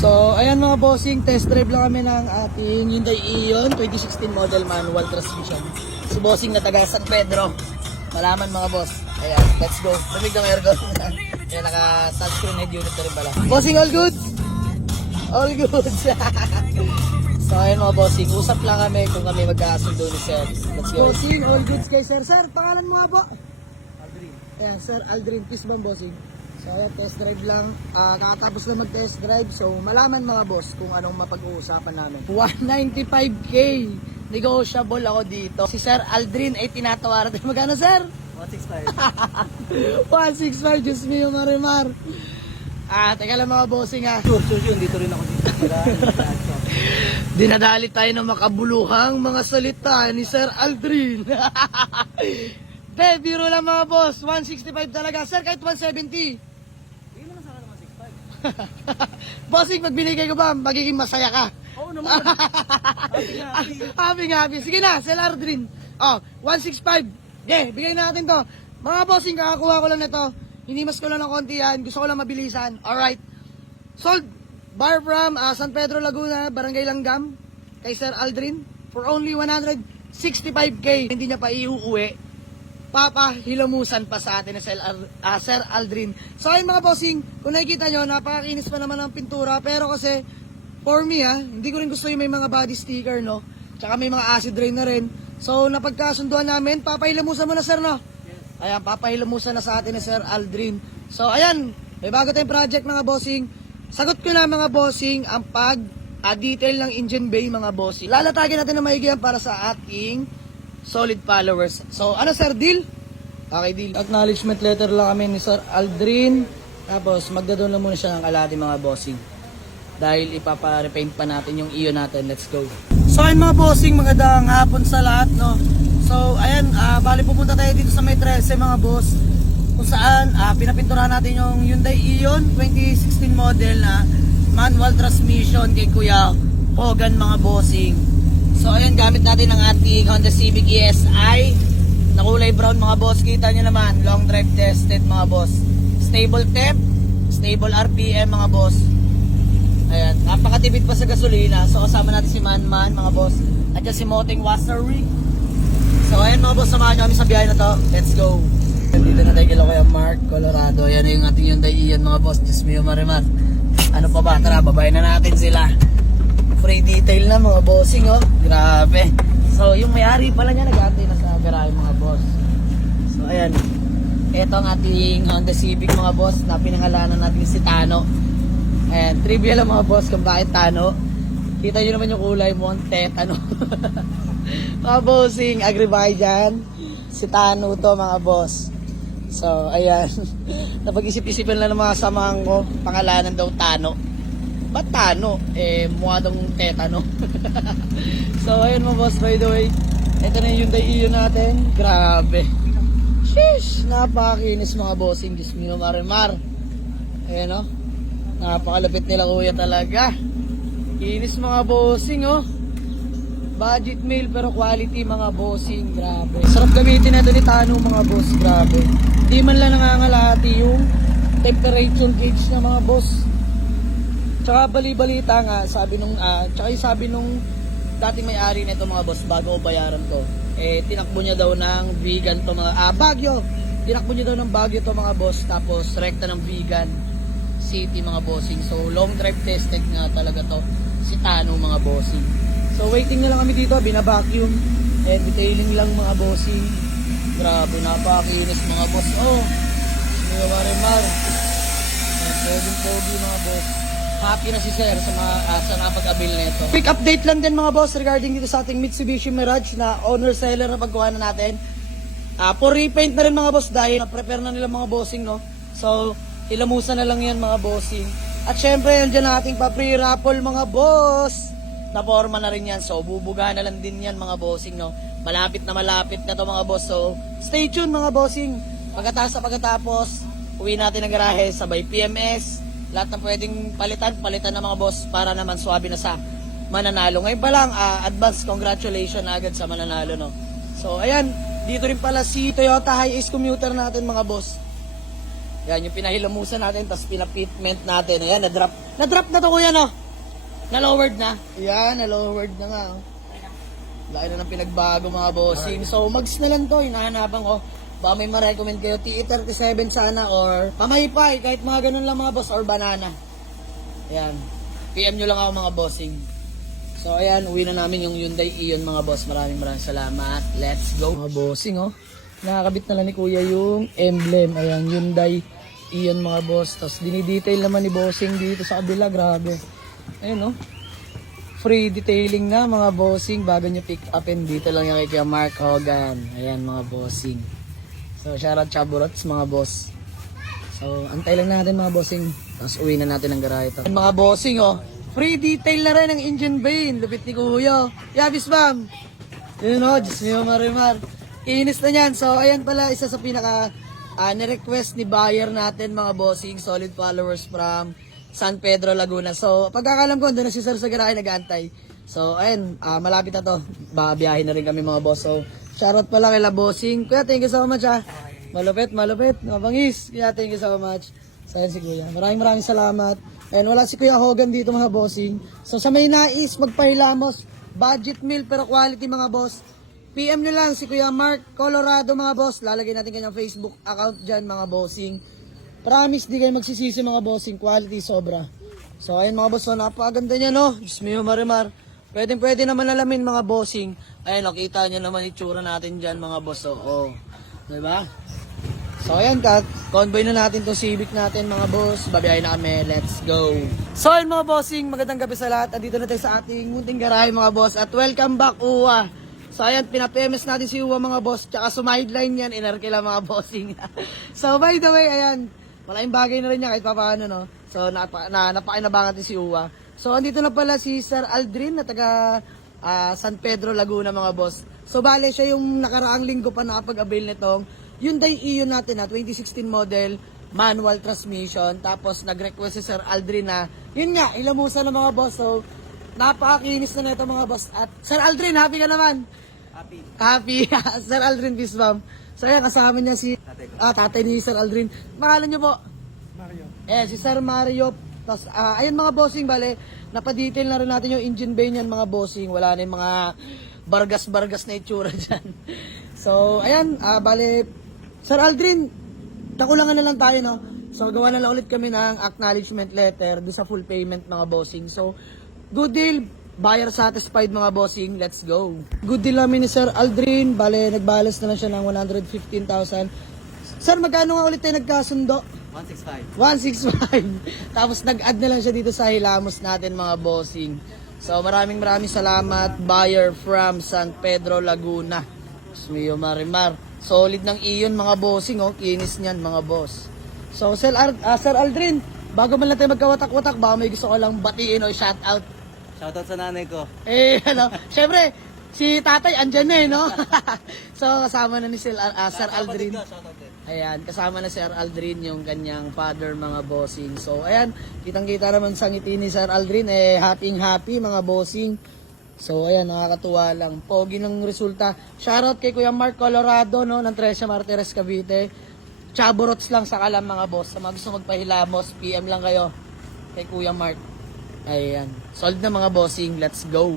So, ayan mga bossing, test drive lang kami ng ating Hyundai Ion 2016 model manual transmission. Si bossing na taga San Pedro. Malaman mga boss. Ayan, let's go. Lamig ng aircon. Ayan, naka-touchscreen head unit na rin pala. Bossing, all good? All good. So, ayan mga bossing, usap lang kami kung kami magkakasundo ni Sir. Let's go. Bossing, all goods kay Sir. Sir, pangalan mo nga po? Aldrin. Ayan, Sir Aldrin. Peace bomb, bossing. So, ayan, test drive lang. Kakatapos na mag-test drive. So, malaman mga boss kung anong mapag-uusapan namin. 195K. Negotiable ako dito. Si Sir Aldrin ay tinatawaran. Magkano, Sir? 165. 165. Diyos me, marimar. Teka lang mga bossing ha. Sure, dito rin ako dito. Dinadali tayo ng makabuluhang mga salita ni Sir Aldrin. De, biro lang mga boss. 165 talaga. Sir, kahit 170. Hindi naman sa akin 165. Bossing, pag binigay ko ba, magiging masaya ka? Oo naman. Happy. Sige na, Sir Aldrin. 165. Bigay natin to. Mga bossing, kakakuha ko lang nito. Hinimas ko lang ng konti yan. Gusto ko lang mabilisan. Alright. Sold. Bar from San Pedro, Laguna, Barangay Langgam. Kay Sir Aldrin. For only 165K. Hindi niya pa iuuwi. Papahilamusan pa sa atin na Sir Aldrin. So ayun mga bossing, kung nakikita nyo, napakakinis pa naman ng pintura. Pero kasi, for me hindi ko rin gusto yung may mga body sticker, no? Tsaka may mga acid rain na rin. So napagkasunduan namin, papahilamusan mo na sir, no? Ayan, papahilamusan na sa atin ni Sir Aldrin. So ayan, may bago tayong project mga bossing. Sagot ko na mga bossing ang detail ng engine bay mga bossing. Lalatagin natin na maigi para sa ating solid followers. So, ano sir, deal? Okay, deal. Acknowledgement letter lang kami ni Sir Aldrin. Tapos, magdadon lang muna siya ng kalahati mga bossing. Dahil ipapa-repaint pa natin yung Ion natin. Let's go. So, ayun mga bossing, magandang hapon sa lahat, no? So, ayan, bali pupunta tayo dito sa may 13 mga boss. Kung saan, pinapinturahan natin yung Hyundai Ion 2016 model na manual transmission kay Kuya Hogan mga bossing. So ayun, gamit natin ang ating Honda Civic ESI na kulay brown mga boss. Kita nyo naman, long drive tested mga boss. Stable temp, stable RPM mga boss. Ayan, napakatipid pa sa gasolina. So kasama natin si Manman mga boss. At si Moting Wassery. So ayun mga boss, samahan nyo kami sa biyahe na to. Let's go. Dito na tayo kila Kuya Mark, Colorado. Ayan na yung ating Hyundai Ion mga boss. Diyos mio marimar. Ano pa ba? Tara, babayin na natin sila. Free detail na mga bossing, oh. Grabe. So, yung may-ari pala niya nag-aantay na sa garahe mga boss. So, ayan. Ito ang ating Honda Civic mga boss na pinangalanan natin si Tano. Ayan, trivia lang mga boss kung bakit Tano. Kita nyo naman yung kulay mo, ang tetano. Mga bossing, agree ba kayo dyan? Si Tano to mga boss. So, ayan. Napag-isip-isipan lang ng mga samahan ko. Pangalanan daw Tano. Ba't Tano? Mukha daw tetano. So, ayun mga boss, by the way. Ito na yung Hyundai Ion natin. Grabe. Sheesh! Napakakinis mga bossing. Diyos mio marimar. Ayan o. Napakalapit nila kuya talaga. Kinis mga bossing o. Budget meal pero quality mga bossing. Grabe. Sarap gamitin na ito ni Tano mga boss. Grabe. Di man lang nangangalati yung temperature gauge na mga boss. Tsaka bali-balita nga, sabi nung dating may-ari nito mga boss, bago bayaran ko, tinakbo niya daw ng vegan to mga, Baguio! Tinakbo niya daw ng Baguio to mga boss, tapos rekta ng vegan city mga bossing. So, long drive tested nga talaga to, si Tano mga bossing. So, waiting na lang kami dito, binabacuum, and detailing lang mga bossing. Grabe, napakinis mga boss. Oh, mga marimar. Pogi mga boss. Happy na si Sir sa napag-abil nito. Quick update lang din mga boss regarding dito sa ating Mitsubishi Mirage na owner-seller na pagkuha na natin. For repaint na rin mga boss dahil na-prepare na nila mga bossing, no? So, ilamusan na lang yan mga bossing. At syempre, nandiyan na ating pa-free raffle mga boss. Na-forma na rin yan. So, bubuga na lang din yan mga bossing, no? Malapit na to mga boss. So, stay tuned mga bossing. Pagkatapos, uwi natin ang garahe, sabay PMS. Lahat na pwedeng palitan na mga boss para naman swabe na sa mananalo. Ngayon pa lang, advance congratulations agad sa mananalo, no? So, ayan, dito rin pala si Toyota Hiace commuter natin mga boss. Yan, yung pinahilamusan natin, tapos pinapitment natin. Ayan, Na-drop na to kuya, no? Na-lowered na. Yan, na-lowered na nga. Oh. Laki na ng pinagbago mga bossing. So, mags na lang to. Hinahanapan ko. Baka may ma-recommend kayo. TE37 sana or pamaypay. Kahit mga ganun lang mga boss or banana. Ayan. PM nyo lang ako mga bossing. So, ayan. Uwi na namin yung Hyundai Ion mga boss. Maraming salamat. Let's go. Mga bossing, oh. Nakakabit na lang ni kuya yung emblem. Ayan, Hyundai Ion mga boss. Tapos dinidetail naman ni bossing dito sa kabila. Grabe. Ayun, no? Free detailing na mga bossing bago nyo pick upin. Dito lang yung kay Kuya Mark Hogan. Ayan mga bossing. So, shoutout Chaburots mga boss. So, antay lang natin mga bossing. Tapos uwi na natin ang garahe ito. Mga bossing, oh. Free detail na rin ang engine bay. Lupit ni Kuya. Yabis, ma'am. Yun, oh. Diyos mo, marimar. Inis na yan. So, ayan pala, isa sa pinaka ni-request ni buyer natin mga bossing. Solid followers from San Pedro, Laguna. So, pagkakalam ko, doon na si Sir sa garahe nag-aantay. So, ayun, malapit na to. Biyahe na rin kami mga boss. So, shoutout pala kay La Bossing. Kuya, thank you so much ha. Malupit, mabangis. Kuya, thank you so much. So, ayun si Kuya. Maraming salamat. Ayun, wala si Kuya Hogan dito mga bossing. So, sa may nais, magpahilamos. Budget meal pero quality mga boss. PM nyo lang si Kuya Mark Colorado mga boss. Lalagay natin kanyang Facebook account dyan mga bossing. Promise, di kayo magsisisi mga bossing. Quality sobra. So, ayun mga boss. So, napakaganda niya, no? Diyos mo, marimar. Pwede naman alamin mga bossing. Ayun, nakita niyo naman itsura natin dyan mga boss. So, oh. Diba? So, ayan, convoy na natin to Civic natin mga boss. Babiyahin na kami. Let's go. So, ayun mga bossing. Magandang gabi sa lahat. Andito na tayo sa ating munting garahe mga boss. At welcome back, Uwa. So, ayan, pinapemes natin si Uwa mga boss. Tsaka sumideline yan. Inarkila mga bossing. So, by the way, ayan. Malaking bagay na rin niya kahit papaano, no? So, napakinabangan din si Uwa. So, andito na pala si Sir Aldrin na taga San Pedro, Laguna, mga boss. So, bale, siya yung nakaraang linggo pa nakapag-avail nitong Hyundai Ion natin na 2016 model, manual transmission. Tapos, nag-request si Sir Aldrin na, yun nga, ilamusan ng mga boss. So, napakakinis na nito mga boss. At Sir Aldrin, happy ka naman? Happy. Sir Aldrin Bisbam. So, ayan, kasama niya si tatay ni Sir Aldrin. Pangalan niyo po? Mario. Si Sir Mario. Tapos, ayun mga bossing, bale, napadetail na rin natin yung engine bay niyan mga bossing. Wala na yung mga bargas-bargas na itsura dyan. So, ayan, bale, Sir Aldrin, takulangan na lang tayo, no? So, gawa na lang ulit kami ng acknowledgement letter do sa full payment mga bossing. So, good deal. Buyer satisfied mga bossing, let's go. Good deal namin ni Sir Aldrin, bale nagbalas na lang siya ng 115,000. Sir, magkano nga ulit tayo nagkasundo? 165. 165. Tapos nag-add na lang siya dito sa hilamos natin mga bossing. So maraming salamat, buyer from San Pedro, Laguna. Smio Marimar. Solid ng iyon mga bossing, oh. Kinis niyan mga boss. So Sir Aldrin, bago man lang tayo magkawatak-watak, baka may gusto ko lang batiin o shout out. Shoutout sa nanay ko. Syempre, si tatay andyan na no? So, kasama na ni Sir Aldrin. Shoutout din. Ayan, kasama na si Sir Aldrin, yung kanyang father, mga bossing. So, ayan, kitang-kita naman sa ngiti ni Sir Aldrin, happy mga bossing. So, ayan, nakakatuwa lang. Pogi ng resulta. Shoutout kay Kuya Mark Colorado, no, ng Tresia Martires, Cavite. Chaburots lang sa kalam, mga boss. Sa mga gusto magpahilamos, PM lang kayo kay Kuya Mark. Ayan. Solid na mga bossing. Let's go.